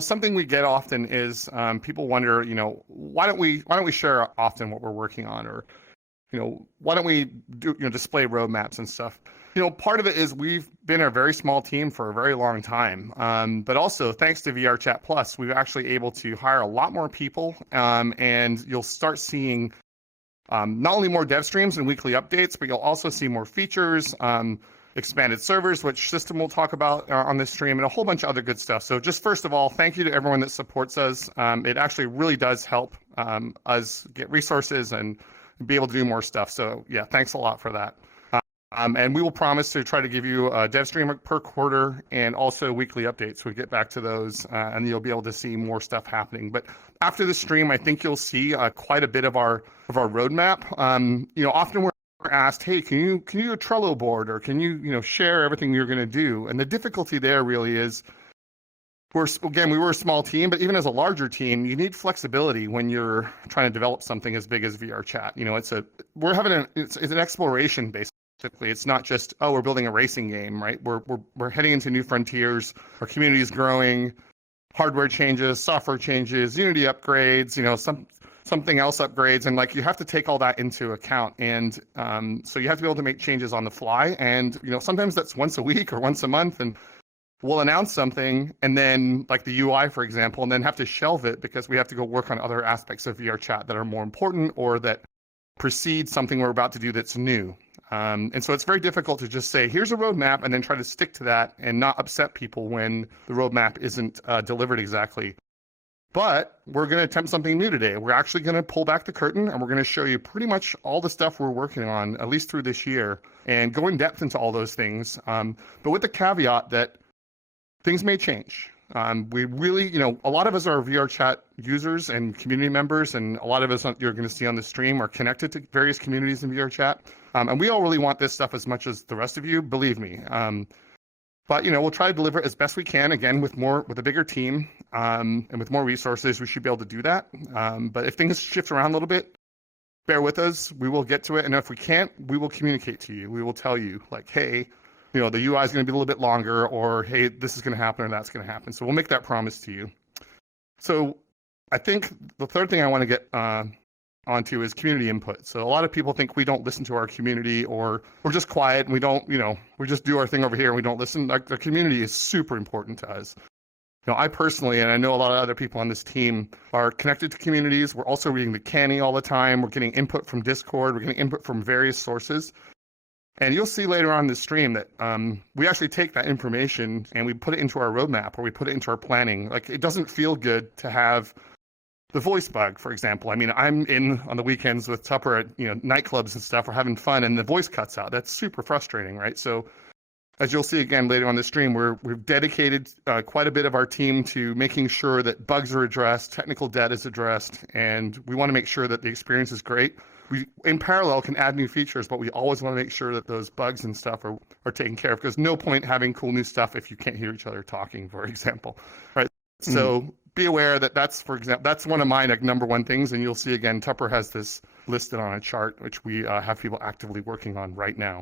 Something we get often is people wonder, why don't we share often what we're working on, or why don't we do display roadmaps and stuff. Part of it is we've been a very small team for a very long time, but also thanks to VRChat Plus, we're actually able to hire a lot more people, and you'll start seeing not only more dev streams and weekly updates, but you'll also see more features, expanded servers, which System will talk about on this stream, and a whole bunch of other good stuff. So just first of all, thank you to everyone that supports us. It actually really does help us get resources and be able to do more stuff. So yeah, thanks a lot for that. And we will promise to try to give you a dev stream per quarter and also weekly updates. We get back to those, and you'll be able to see more stuff happening. But after the stream, I think you'll see quite a bit of our roadmap. Often we're asked, hey, can you do a Trello board, or can you share everything you're going to do? And the difficulty there really is, we were a small team, but even as a larger team, you need flexibility when you're trying to develop something as big as VRChat. It's an exploration basically. It's not just, oh, we're building a racing game, right? We're heading into new frontiers. Our community is growing. Hardware changes, software changes, Unity upgrades, something else upgrades, and you have to take all that into account. And so you have to be able to make changes on the fly. And sometimes that's once a week or once a month, and we'll announce something, and then the UI, for example, and then have to shelve it because we have to go work on other aspects of VRChat that are more important or that precede something we're about to do that's new. And so it's very difficult to just say, here's a roadmap, and then try to stick to that and not upset people when the roadmap isn't delivered exactly. But we're going to attempt something new today. We're actually going to pull back the curtain, and we're going to show you pretty much all the stuff we're working on, at least through this year, and go in depth into all those things. But with the caveat that things may change. We really, a lot of us are VRChat users and community members, and a lot of us you're going to see on the stream are connected to various communities in VRChat. And we all really want this stuff as much as the rest of you, believe me. But we'll try to deliver it as best we can. Again, with a bigger team and with more resources, we should be able to do that. But if things shift around a little bit, bear with us. We will get to it, and if we can't, we will communicate to you. We will tell you, hey, the UI is going to be a little bit longer, or hey, this is going to happen or that's going to happen. So we'll make that promise to you. So I think the third thing I want to get onto is community input. So a lot of people think we don't listen to our community, or we're just quiet and we don't, we just do our thing over here and we don't listen. The community is super important to us. I personally, and I know a lot of other people on this team, are connected to communities. We're also reading the Canny all the time. We're getting input from Discord. We're getting input from various sources. And you'll see later on this stream that we actually take that information and we put it into our roadmap, or we put it into our planning. It doesn't feel good to have the voice bug, for example. I mean, I'm in on the weekends with Tupper at nightclubs and stuff. We're having fun, and the voice cuts out. That's super frustrating, right? So as you'll see again later on the stream, we've dedicated quite a bit of our team to making sure that bugs are addressed, technical debt is addressed, and we want to make sure that the experience is great. We, in parallel, can add new features, but we always want to make sure that those bugs and stuff are taken care of, because no point having cool new stuff if you can't hear each other talking, for example, right? So be aware that that's one of my number one things, and you'll see again, Tupper has this listed on a chart, which we have people actively working on right now.